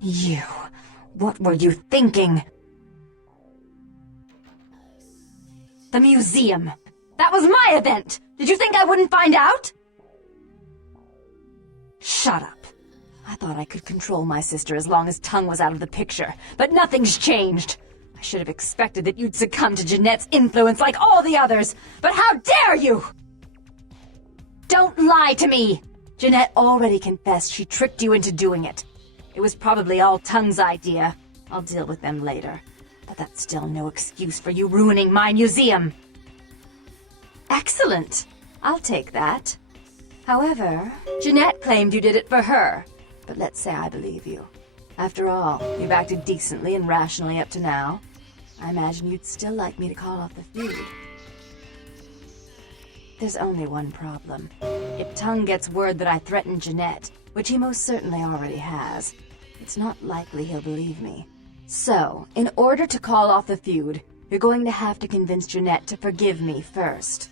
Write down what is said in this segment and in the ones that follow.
You... what were you thinking? The museum! That was my event! Did you think I wouldn't find out? Shut up. I thought I could control my sister as long as Tongue was out of the picture, but nothing's changed. I should have expected that you'd succumb to Jeanette's influence like all the others, but how dare you! Don't lie to me! Jeanette already confessed she tricked you into doing it. It was probably all Tongue's idea. I'll deal with them later. But that's still no excuse for you ruining my museum. Excellent. I'll take that. However, Jeanette claimed you did it for her. But let's say I believe you. After all, you've acted decently and rationally up to now. I imagine you'd still like me to call off the feud. There's only one problem. If Tongue gets word that I threatened Jeanette, which he most certainly already has, it's not likely he'll believe me. So, in order to call off the feud, you're going to have to convince Jeanette to forgive me first.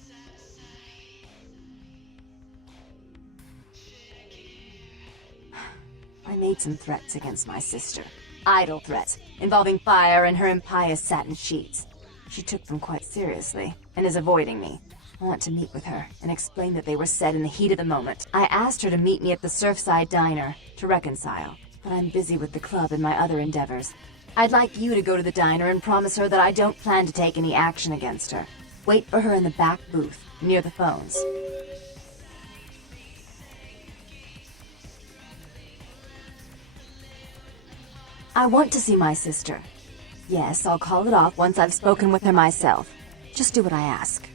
I made some threats against my sister. Idle threats, involving fire and her impious satin sheets. She took them quite seriously, and is avoiding me. I want to meet with her, and explain that they were said in the heat of the moment. I asked her to meet me at the Surfside Diner, to reconcile, but I'm busy with the club and my other endeavors. I'd like you to go to the diner and promise her that I don't plan to take any action against her. Wait for her in the back booth, near the phones. I want to see my sister. Yes, I'll call it off once I've spoken with her myself. Just do what I ask.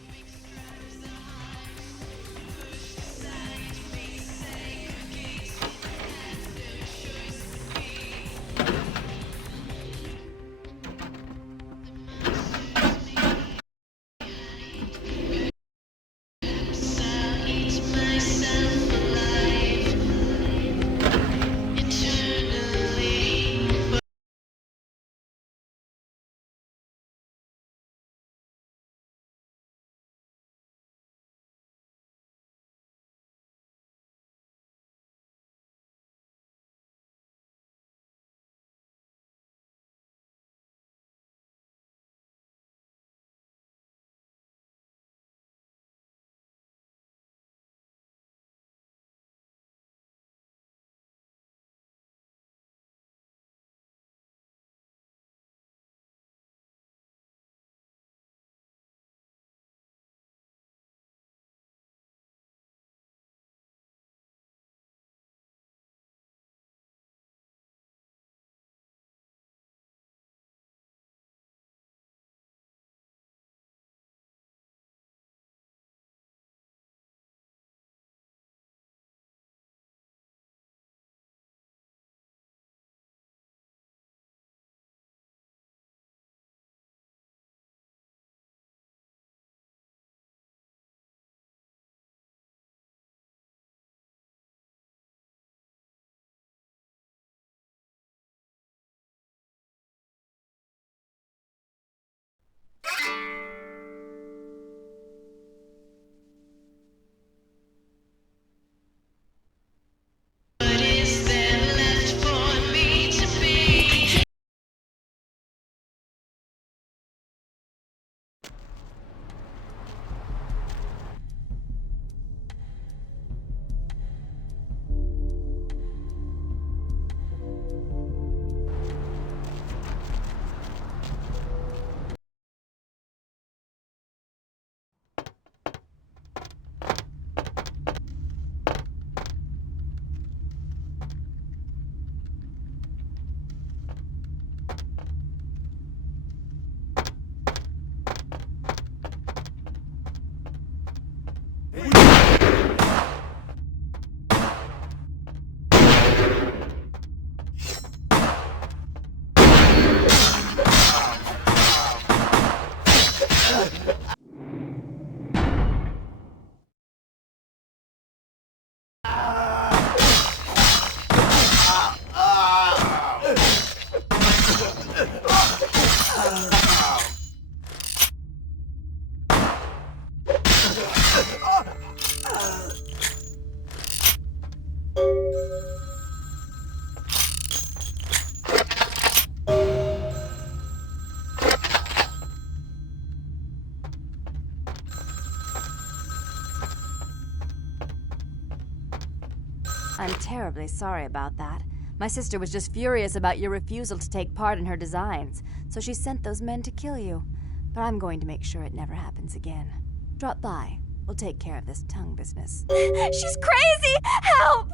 I'm terribly sorry about that. My sister was just furious about your refusal to take part in her designs, so she sent those men to kill you. But I'm going to make sure it never happens again. Drop by. We'll take care of this tongue business. She's crazy! Help!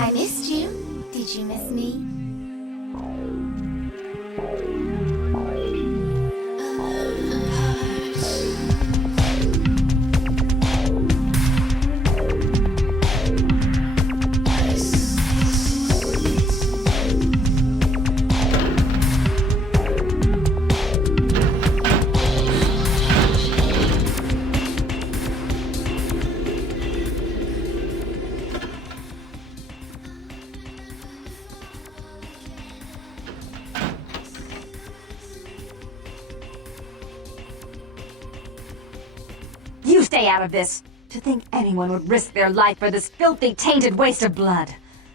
I missed you. Did you miss me? You stay out of this! To think anyone would risk their life for this filthy, tainted waste of blood.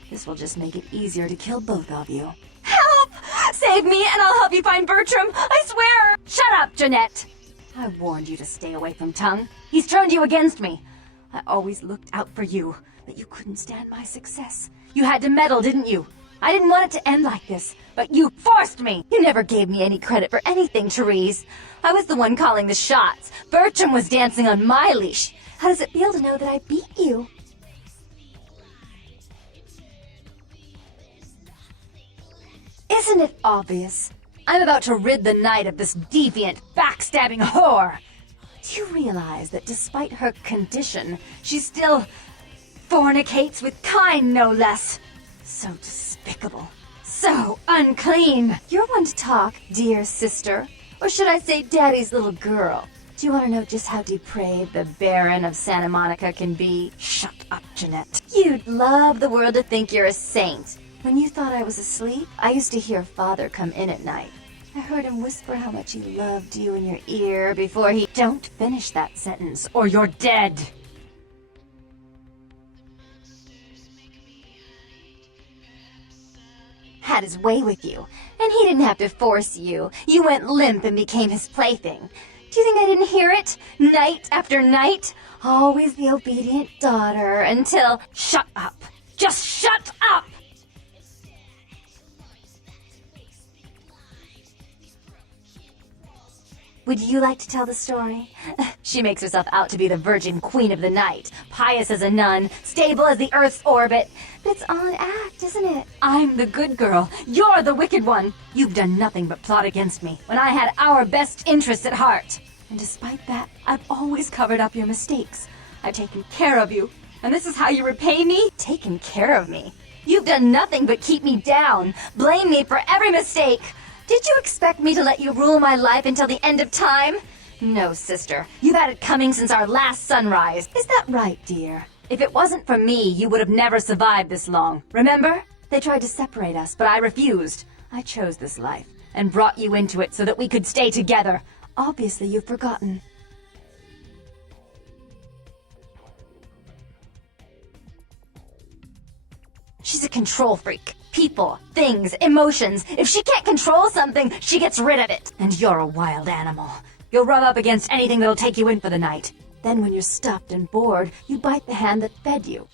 This will just make it easier to kill both of you. Help! Save me and I'll help you find Bertram! I swear! Shut up, Jeanette! I warned you to stay away from Tongue. He's turned you against me. I always looked out for you, but you couldn't stand my success. You had to meddle, didn't you? I didn't want it to end like this, but you forced me! You never gave me any credit for anything, Therese. I was the one calling the shots. Bertram was dancing on my leash. How does it feel to know that I beat you? Isn't it obvious? I'm about to rid the night of this deviant, backstabbing whore. Do you realize that despite her condition, she still fornicates with kind, no less? So despicable. So unclean. You're one to talk, dear sister. Or should I say daddy's little girl? Do you want to know just how depraved the Baron of Santa Monica can be? Shut up, Jeanette. You'd love the world to think you're a saint. When you thought I was asleep, I used to hear Father come in at night. I heard him whisper how much he loved you in your ear before he... Don't finish that sentence, or you're dead! Had his way with you, and he didn't have to force you. You went limp and became his plaything. Do you think I didn't hear it? Night after night? Always the obedient daughter until... Shut up! Just shut up! Would you like to tell the story? She makes herself out to be the virgin queen of the night, pious as a nun, stable as the Earth's orbit. But it's all an act, isn't it? I'm the good girl. You're the wicked one. You've done nothing but plot against me when I had our best interests at heart. And despite that, I've always covered up your mistakes. I've taken care of you. And this is how you repay me? Taken care of me? You've done nothing but keep me down, blame me for every mistake. Did you expect me to let you rule my life until the end of time? No, sister. You've had it coming since our last sunrise. Is that right, dear? If it wasn't for me, you would have never survived this long. Remember? They tried to separate us, but I refused. I chose this life and brought you into it so that we could stay together. Obviously, you've forgotten. She's a control freak. People, things, emotions. If she can't control something, she gets rid of it. And you're a wild animal. You'll rub up against anything that'll take you in for the night. Then when you're stuffed and bored, you bite the hand that fed you.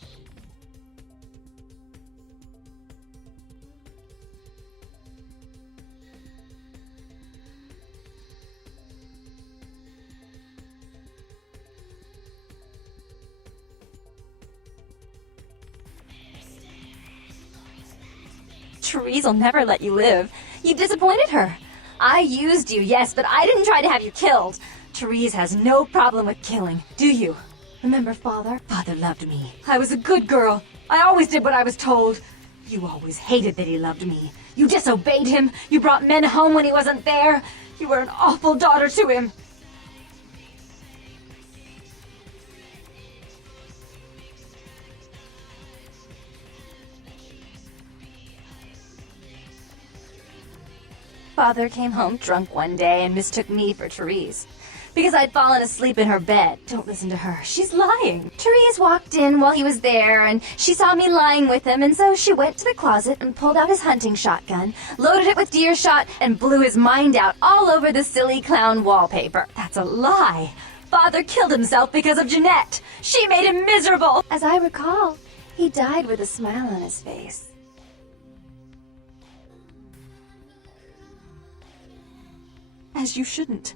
Therese'll never let you live. You disappointed her. I used you, yes, but I didn't try to have you killed. Therese has no problem with killing, do you? Remember Father? Father loved me. I was a good girl. I always did what I was told. You always hated that he loved me. You disobeyed him. You brought men home when he wasn't there. You were an awful daughter to him. Father came home drunk one day and mistook me for Therese. Because I'd fallen asleep in her bed. Don't listen to her. She's lying. Therese walked in while he was there, and she saw me lying with him, and so she went to the closet and pulled out his hunting shotgun, loaded it with deer shot, and blew his mind out all over the silly clown wallpaper. That's a lie. Father killed himself because of Jeanette. She made him miserable. As I recall, he died with a smile on his face. As you shouldn't.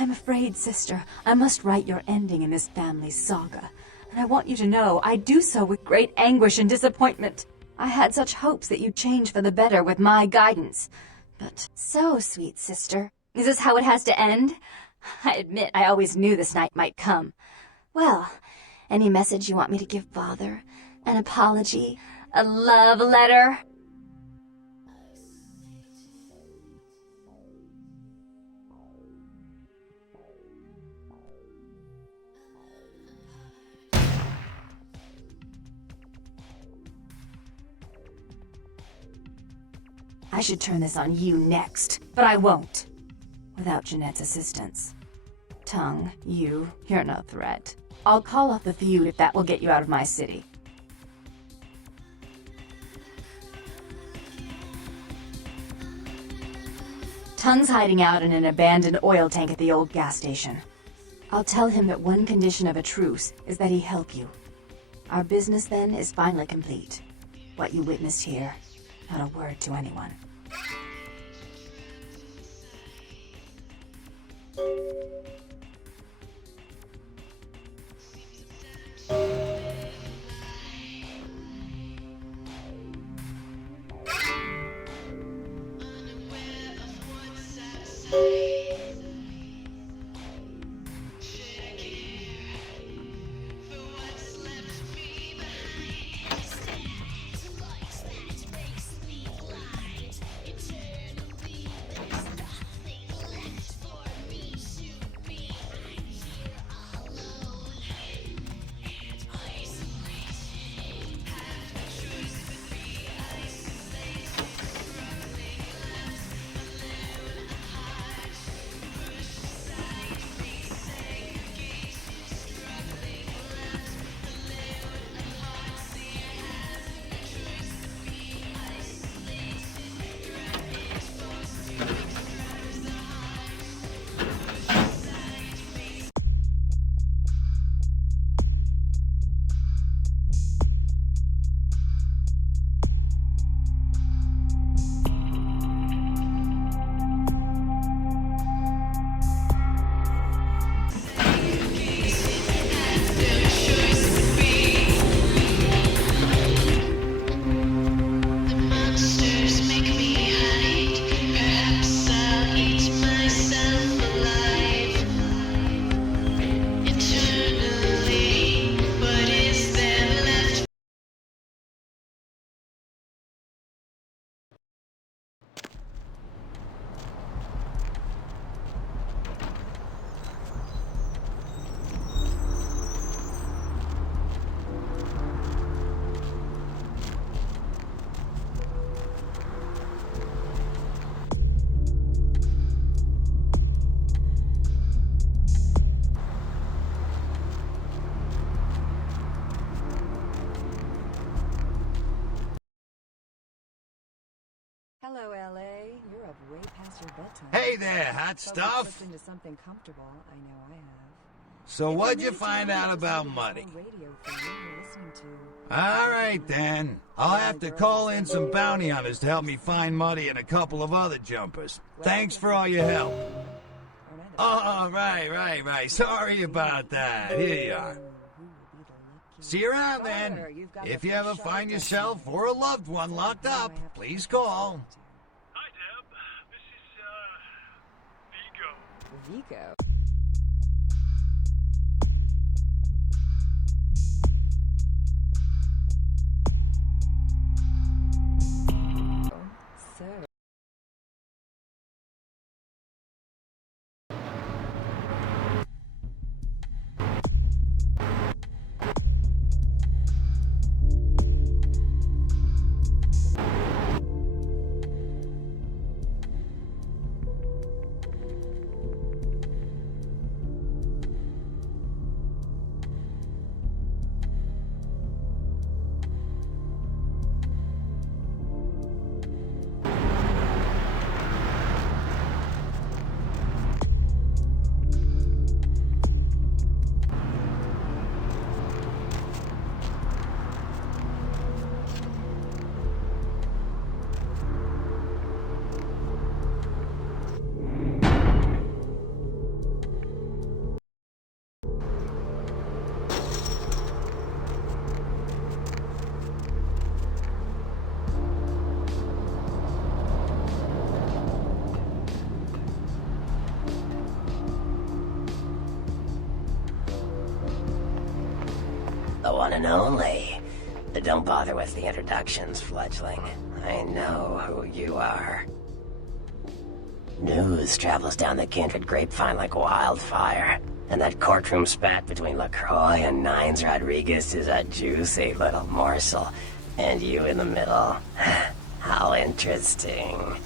I'm afraid, sister, I must write your ending in this family saga. And I want you to know I do so with great anguish and disappointment. I had such hopes that you'd change for the better with my guidance. But so, sweet sister, is this how it has to end? I admit I always knew this night might come. Well, any message you want me to give Father? An apology? A love letter? I should turn this on you next, but I won't. Without Jeanette's assistance. Tongue, you're no threat. I'll call off the feud if that will get you out of my city. Tongue's hiding out in an abandoned oil tank at the old gas station. I'll tell him that one condition of a truce is that he help you. Our business then is finally complete. What you witnessed here, not a word to anyone. Hello, LA. You're up way past your bedtime. Hey there, hot stuff. Into something comfortable. I know I have. So what'd you find out about money? All right, then. I'll have to call in some bounty hunters to help me find Muddy and a couple of other jumpers. Thanks for all your help. Oh, right. Sorry about that. Here you are. See you around then. Carter, you've got If the you ever first shot find at yourself or a loved one locked Now I up, have to please find call. Hi, Deb. This is, Vigo. Vico. So. The one and only. But don't bother with the introductions, fledgling. I know who you are. News travels down the kindred grapevine like wildfire, and that courtroom spat between LaCroix and Nines Rodriguez is a juicy little morsel, and you in the middle. How interesting.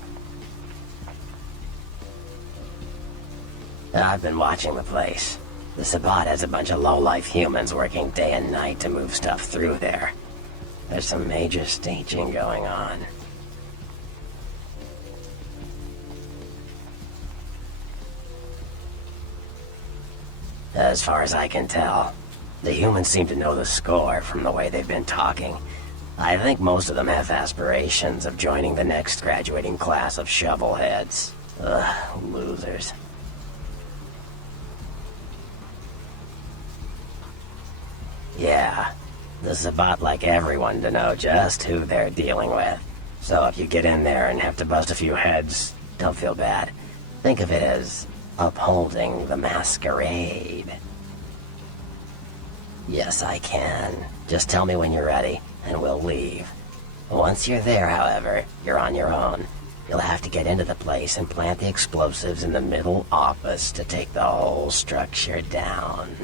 I've been watching the place. The Sabbat has a bunch of low-life humans working day and night to move stuff through there. There's some major staging going on. As far as I can tell, the humans seem to know the score from the way they've been talking. I think most of them have aspirations of joining the next graduating class of shovelheads. Ugh, losers. Yeah, the Sabbat like everyone to know just who they're dealing with. So if you get in there and have to bust a few heads, don't feel bad. Think of it as upholding the masquerade. Yes, I can. Just tell me when you're ready, and we'll leave. Once you're there, however, you're on your own. You'll have to get into the place and plant the explosives in the middle office to take the whole structure down.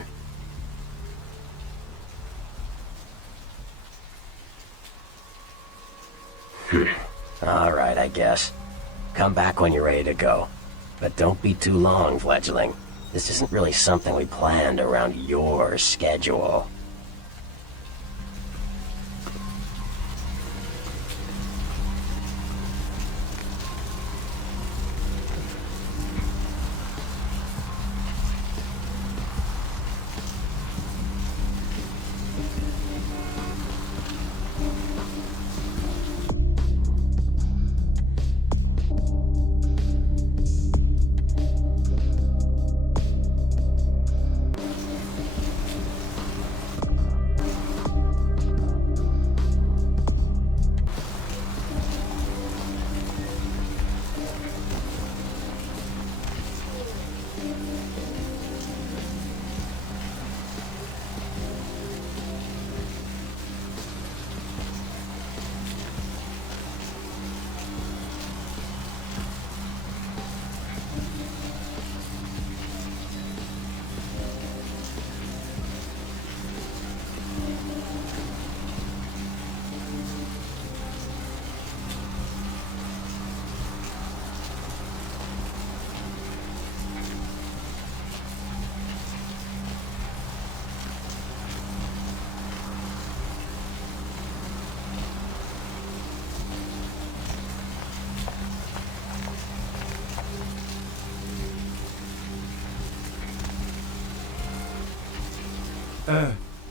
Alright, I guess. Come back when you're ready to go. But don't be too long, fledgling. This isn't really something we planned around your schedule.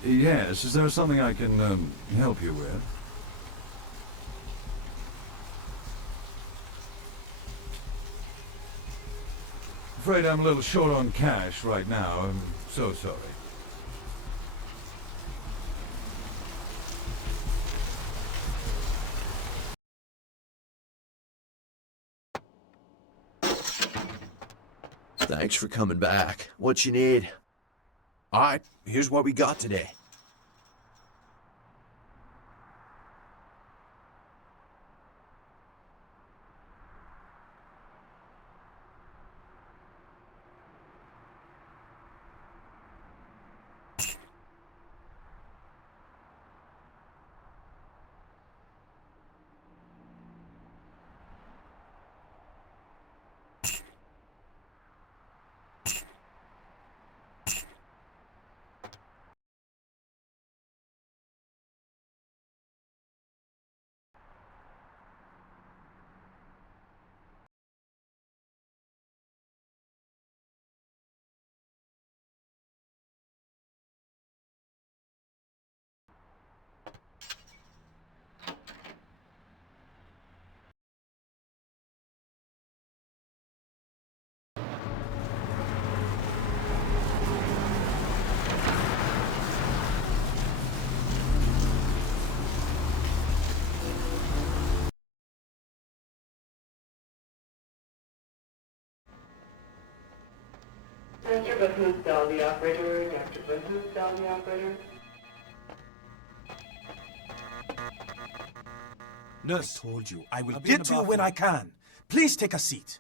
Yes, is there something I can, help you with? Afraid I'm a little short on cash right now. I'm so sorry. Thanks for coming back. What you need? Alright, here's what we got today. Dr. Bethune Stall, the operator. Dr. Bethune Stall, the operator. Nurse told you I will get to you when I can. Please take a seat.